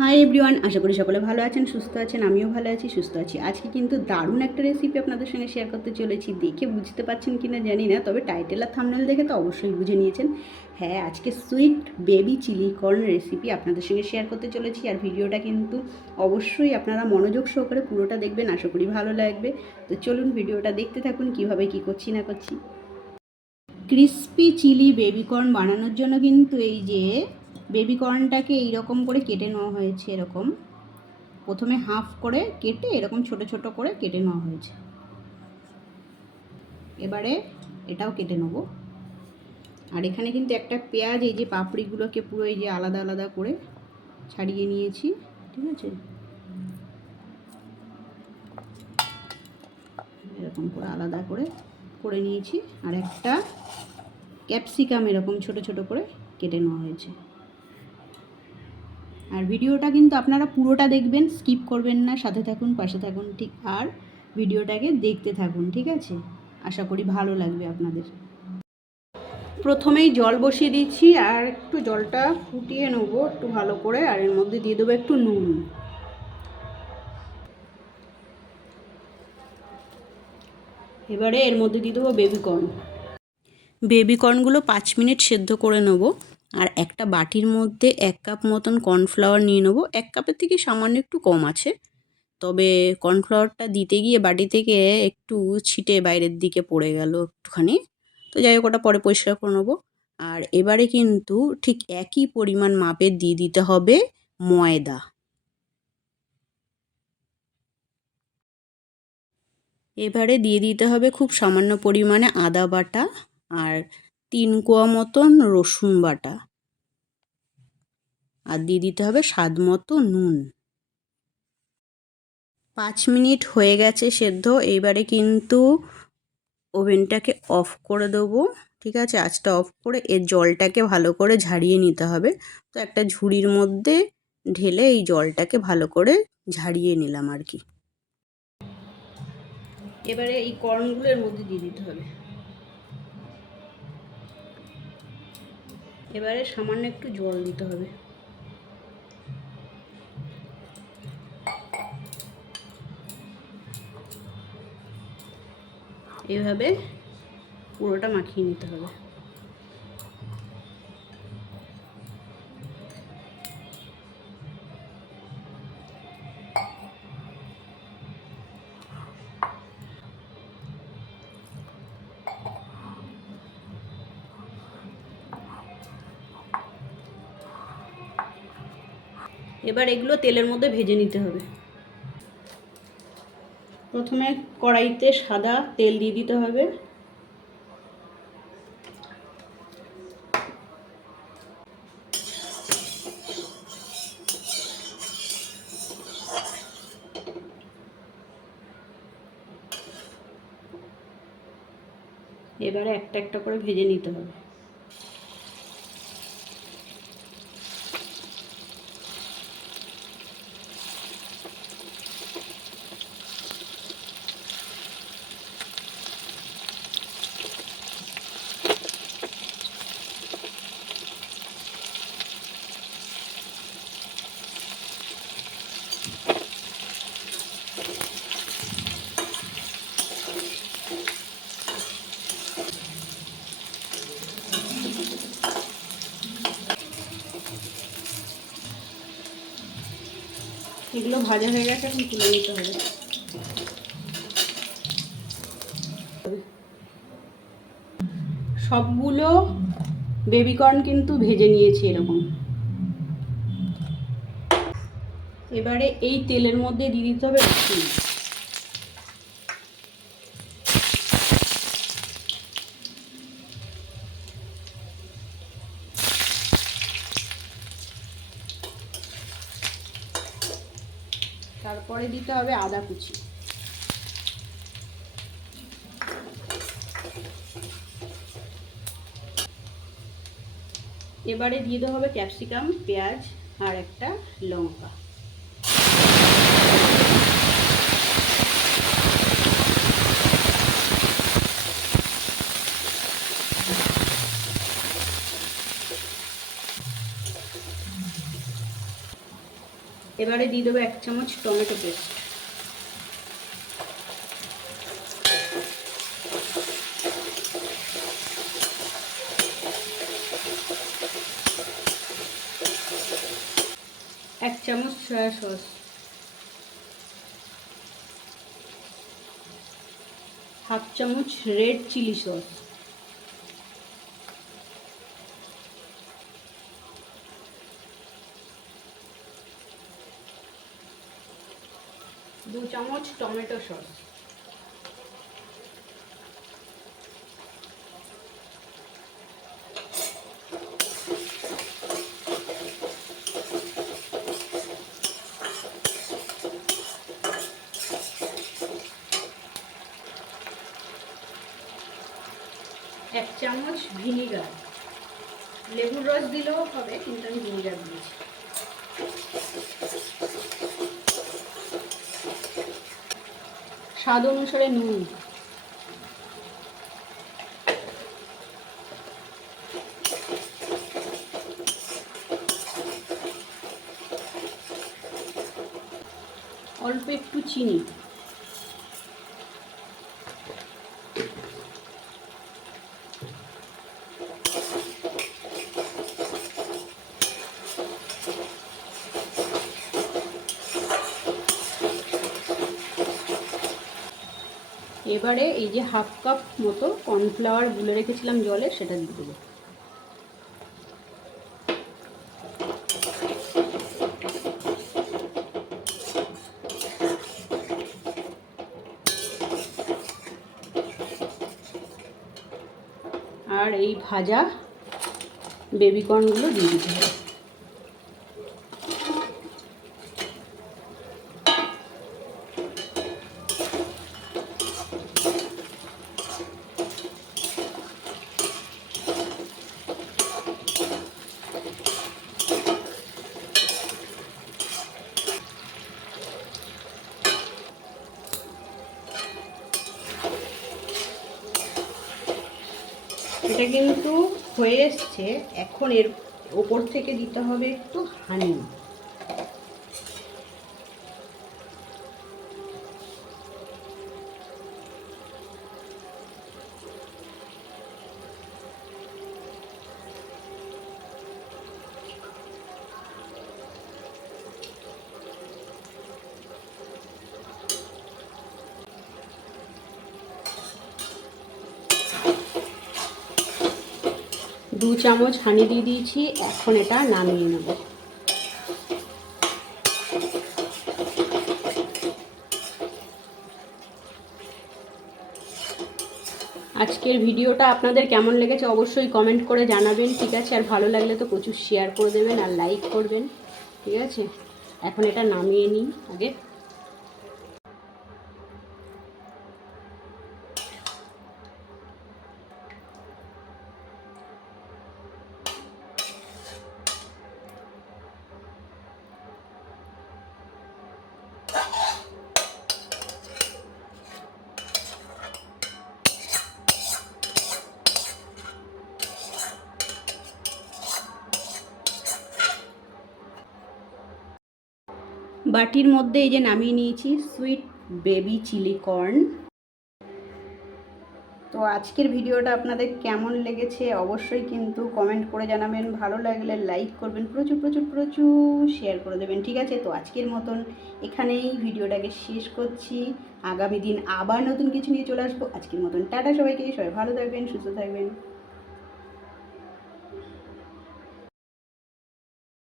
Hi everyone আশা করি সকলে ভালো আছেন, সুস্থ আছেন, আমিও ভালো আছি, সুস্থ আছি। আজকে কিন্তু দারুণ একটা রেসিপি আপনাদের সঙ্গে শেয়ার করতে চলেছি। দেখে বুঝতে পারছেন কি না জানি না, তবে টাইটেল আর থামনেল দেখে তো অবশ্যই বুঝে নিয়েছেন। হ্যাঁ আজকে sweet baby chilli corn recipe আপনাদের সঙ্গে শেয়ার করতে চলেছি আর ভিডিওটা কিন্তু অবশ্যই আপনারা মনোযোগ সহকারে পুরোটা দেখবেন, আশা করি ভালো লাগবে। তো চলুন ভিডিওটা দেখতে থাকুন, কীভাবে কি করছি না করছি। ক্রিস্পি চিলি বেবিকর্ন বানানোর জন্য কিন্তু এই যে বেবিকর্নটাকে এইরকম করে কেটে নেওয়া হয়েছে এরকম। প্রথমে হাফ করে কেটে এরকম ছোট ছোট করে কেটে নেওয়া হয়েছে। এবারে এটাও কেটে নেব। আর এখানে কিন্তু একটা পেঁয়াজ, এই যে পাপড়িগুলোকে পুরো এই যে আলাদা আলাদা করে ছাড়িয়ে নিয়েছি, ঠিক আছে? এরকম করে আলাদা করে করে নিয়েছি। আর একটা ক্যাপসিকাম এরকম ছোট ছোট করে কেটে নেওয়া হয়েছে। আর ভিডিওটা কিন্তু আপনারা পুরোটা দেখবেন, স্কিপ করবেন না, সাথে থাকুন, পাশে থাকুন, ঠিক, আর ভিডিওটাকে দেখতে থাকুন, ঠিক আছে? আশা করি ভালো লাগবে আপনাদের। প্রথমেই জল বসিয়ে দিচ্ছি, আর একটু জলটা ফুটিয়ে নেব একটু ভালো করে, আর এর মধ্যে দিয়ে দেবো একটু নুন। এবারে এর মধ্যে দিয়ে দেবো বেবিকর্ন বেবিকর্নগুলো পাঁচ মিনিট সেদ্ধ করে নেব। আর একটা বাটির মধ্যে এক কাপ মতন কর্নফ্লাওয়ার নিয়ে নেব। এক কাপের থেকে সামান্য একটু কম আছে। তবে কর্নফ্লাওয়ারটা দিতে গিয়ে বাটি থেকে একটু ছিটে বাইরের দিকে পড়ে গেল একটুখানি। তো যাই হোক, ওটা পরে পরিষ্কার করে নেব। আর এবারে কিন্তু ঠিক একই পরিমাণ মাপের দিয়ে দিতে হবে ময়দা। এবারে দিয়ে দিতে হবে খুব সামান্য পরিমাণে আদা বাটা। আর তিন কোয়া মতন রসুন বাটা। আর দিয়ে দিতে হবে স্বাদ মতো নুন। পাঁচ মিনিট হয়ে গেছে সেদ্ধ এইবারে কিন্তু ওভেনটাকে অফ করে দেবো, ঠিক আছে? আঁচটা অফ করে এর জলটাকে ভালো করে ঝাড়িয়ে নিতে হবে। তো একটা ঝুড়ির মধ্যে ঢেলে এই জলটাকে ভালো করে ঝাড়িয়ে নিলাম আর কি। এবারে এই কর্নগুলো এর মধ্যে দিয়ে দিতে হবে। এবারে সামান্য একটু জল দিতে হবে। এভাবে পুরোটা মাখিয়ে নিতে হবে। এবার এগুলো তেলের মধ্যে ভেজে নিতে হবে। প্রথমে কড়াইতে সাদা তেল দিয়ে দিতে হবে। এবারে একটা একটা করে ভেজে নিতে হবে। এগুলো ভাজা হয়ে গেছে, এখন তুলে নিতে হবে। সবগুলো বেবিকর্ন কিন্তু ভেজে নিয়েছে এরকম। এবারে এই তেলের মধ্যে দিয়ে দিতে হবে তারপরে দিতে হবে আদা কুচি। এবারে দিয়ে দেওয়া হবে ক্যাপসিকাম পেঁয়াজ আর একটা লঙ্কা। এবারে দিয়ে দেবো এক চামচ টমেটো পেস্ট। এক চামচ সয়া সস হাফ চামচ রেড চিলি সস দু চামচ টমেটো সস। এক চামচ ভিনিগার। লেবুর রস দিলেও হবে, কিন্তু আমি ভিনিগার দিয়েছি। স্বাদ অনুসারে নুন। অল্প একটু চিনি। এবারে এই যে হাফ কাপ মতো কর্নফ্লাওয়ার গুলে রেখেছিলাম জলে, সেটা দিয়ে দেবো। আর এই ভাজা বেবিকর্নগুলো দিয়ে দিতে হবে। এটা কিন্তু হয়ে এসছে। এখন এর ওপর থেকে দিতে হবে একটু হানি দু চামচ হানি দিয়ে দিয়েছি, এখন এটা নামিয়ে নেব। আজকের ভিডিওটা আপনাদের কেমন লেগেছে অবশ্যই কমেন্ট করে জানাবেন, ঠিক আছে? আর ভালো লাগলে তো প্রচুর শেয়ার করে দেবেন আর লাইক করবেন, ঠিক আছে? এখন এটা নামিয়ে নিই, আগে। বাটির মধ্যে এই যে নামিয়ে নিয়েছি সুইট বেবি চিলি কর্ন তো আজকের ভিডিওটা আপনাদের কেমন লেগেছে অবশ্যই কিন্তু কমেন্ট করে জানাবেন। ভালো লাগলে লাইক করবেন, প্রচুর প্রচুর প্রচুর শেয়ার করে দেবেন, ঠিক আছে? তো আজকের মতন এখানেই ভিডিওটাকে শেষ করছি। আগামী দিন আবার নতুন কিছু নিয়ে চলে আসব। আজকের মতন টাটা সবাইকে, সবাই ভালো থাকবেন, সুস্থ থাকবেন।